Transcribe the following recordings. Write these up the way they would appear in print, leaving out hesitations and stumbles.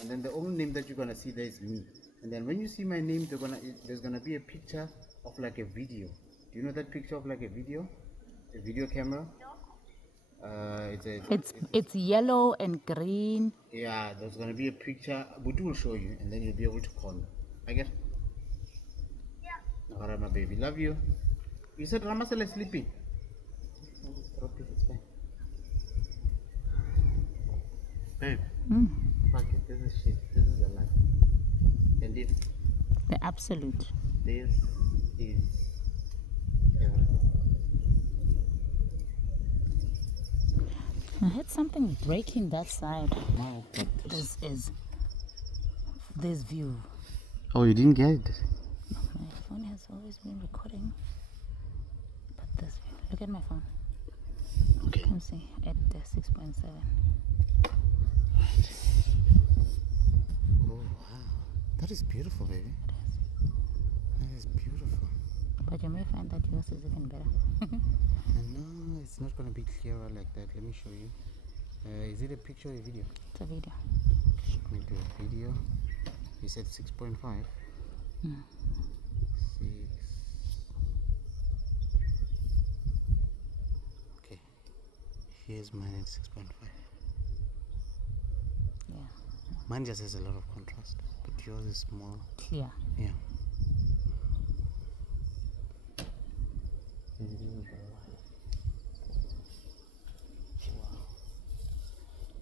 and then the only name that you're gonna see there is me. And then when you see my name, there's gonna be a picture of like a video. Do you know that picture of like a video camera? It's yellow and green. Yeah, there's gonna be a picture. Butu will show you, and then you'll be able to call me. I guess. Yeah. Alright, my baby, love you. You said Ramasela is sleeping. It's fine. Babe, fuck it. This is shit. This is a life. And if The absolute. this is everything. I heard something breaking that side. Wow, This is this view. oh, you didn't get it? My phone has always been recording. But this view. Look at my phone. Okay. Come see at 6.7. Oh, wow. That is beautiful, baby. That is beautiful. But you may find that yours is even better. And no, it's not going to be clearer like that. Let me show you. Is it a picture or a video? It's a video. Let me do a video. You said 6.5. 6. Okay. Here's mine at 6.5. Yeah. Mine just has a lot of contrast, but yours is more Clear. yeah.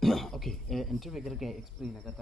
Wow. Okay, until we get explain I got